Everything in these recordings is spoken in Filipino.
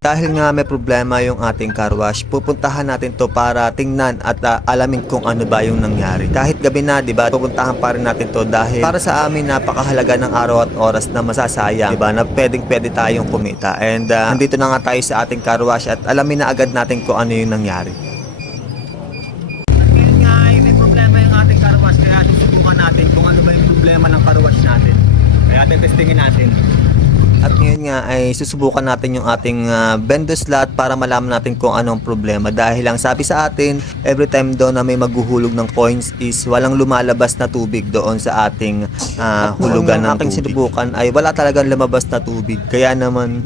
Dahil nga may problema yung ating car wash, pupuntahan natin to para tingnan at alamin kung ano ba yung nangyari. Kahit gabi na, di ba, pupuntahan pa rin natin to dahil para sa amin napakahalaga ng araw at oras na masasayang, di ba, na pwede tayong kumita. And nandito na nga tayo sa ating car wash at alamin na agad natin kung ano yung nangyari. Ngayon nga ay may problema yung ating car wash, kaya susubukan natin kung ano ba yung problema ng car wash natin. Kaya testingin natin. At ngayon nga ay susubukan natin yung ating bendo slot para malaman natin kung anong problema. Dahil lang sabi sa atin, every time doon na may maghuhulog ng coins is walang lumalabas na tubig doon sa ating hulugan ng ating sinubukan ay wala talagang lumabas na tubig. Kaya naman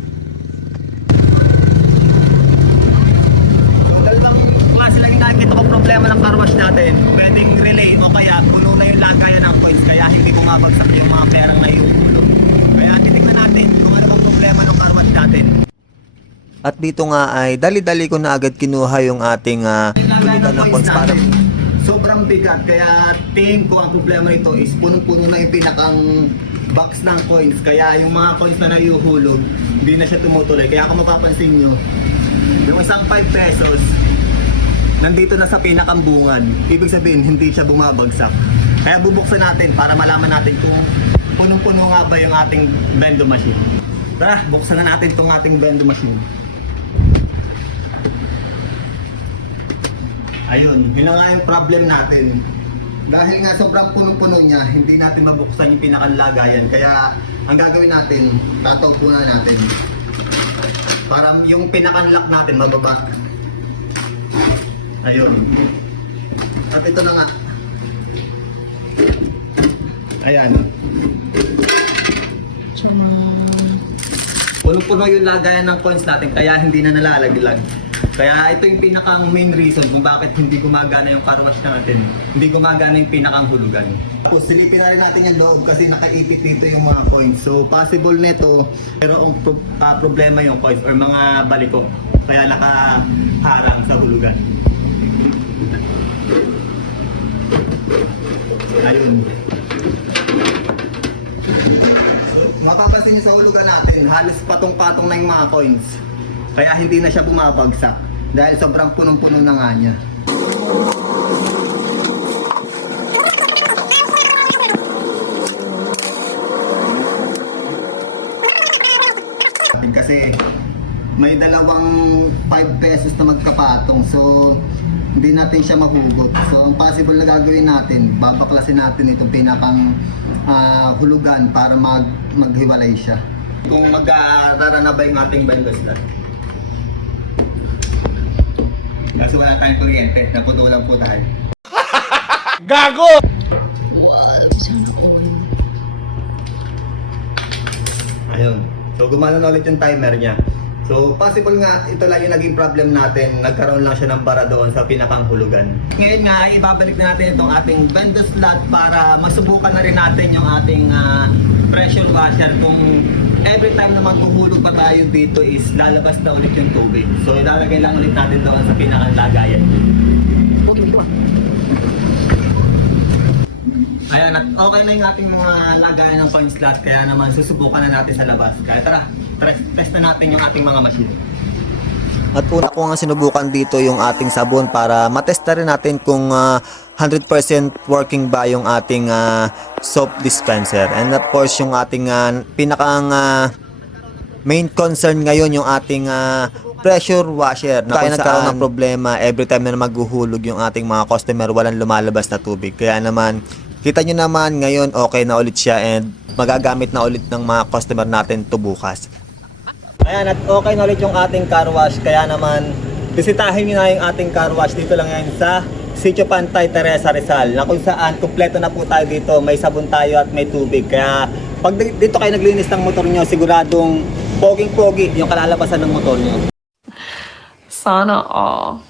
dalawang klase lang yung nakikita ko problema ng car wash natin. Pwedeng relay o kaya puno na yung lagayan ng coins kaya hindi bumabagsak yung mga perang naiuhulog. Kaya titignan natin kung ano bang problema ng car wash natin. At dito nga ay dali-dali ko na agad kinuha yung ating hulugan ng coins para sobrang bigat. Kaya tingin ko ang problema nito is punong-puno na yung pinakang box ng coins. Kaya yung mga coins na naiuhulog, hindi na siya tumutuloy. Kaya kung mapapansin nyo, yung isang 5 pesos, nandito na sa pinakang bungad. Ibig sabihin, hindi siya bumabagsak. Kaya bubuksan natin para malaman natin kung punong-puno nga ba yung ating bendo machine. Tara, buksan na natin itong ating bendo machine. Ayun, yun na nga yung problem natin. Dahil nga sobrang punong-puno niya, hindi natin mabuksan yung pinakalagayan. Kaya ang gagawin natin, tatawpo na natin. Para yung pinakanlock natin mababa. Ayun. At ito na nga. Ayan. Puno-puno yung lagayan ng coins natin kaya hindi na nalalaglag. Kaya ito yung pinakang main reason kung bakit hindi gumagana yung car wash natin. Hindi gumagana yung pinakang hulugan. Tapos silipin na rin natin yung loob kasi nakaipit dito yung mga coins. So possible nito pero ang problema yung coins or mga baliko. Kaya nakaharang sa hulugan. Ayun. Mapapansin nyo sa hulugan natin, halos patong-patong na yung mga coins. Kaya hindi na siya bumabagsak dahil sobrang punong-puno na nga niya. Kasi may dalawang 5 pesos na magkapatong, so hindi natin siya mahugot. So ang possible na gagawin natin, babaklasin natin itong pinakang hulugan para maghiwalay siya. Kung mag-aarara na ba yung ating bendo slot. Kasi wala tayong kuryente, naputulan po tayo. Gago! Wow, sana all. Ayun. So gumana na ulit yung timer niya. So possible nga ito lang yung naging problem natin, nagkaroon lang siya ng bara doon sa pinakang hulugan. Ngayon nga ibabalik na natin itong ating bendo slot para masubukan na rin natin yung ating pressure washer kung every time na maghuhulog pa tayo dito is lalabas na ulit yung tubig. So ilalagay lang ulit natin doon sa pinakang lagayan. Ayan, at okay na yung ating mga lagayan ng coin slot, kaya naman susubukan na natin sa labas. Kaya tara, test na natin yung ating mga machine. At una ko nga sinubukan dito yung ating sabon para matesta rin natin kung 100% working ba yung ating soap dispenser. And of course yung ating pinakang main concern ngayon yung ating pressure washer na kung nagkaroon ng problema every time na maghuhulog yung ating mga customer, walang lumalabas na tubig. Kaya naman kita nyo naman ngayon okay na ulit siya and magagamit na ulit ng mga customer natin to bukas. Ayan, at okay na ulit yung ating car wash. Kaya naman bisitahin nyo na yung ating car wash. Dito lang yan sa Sitio Pantay, Teresa, Rizal, na kung saan kumpleto na po tayo dito. May sabon tayo at may tubig. Kaya pag dito kayo naglinis ng motor nyo, siguradong poging-pogi yung kalalabasan ng motor nyo. Sana all.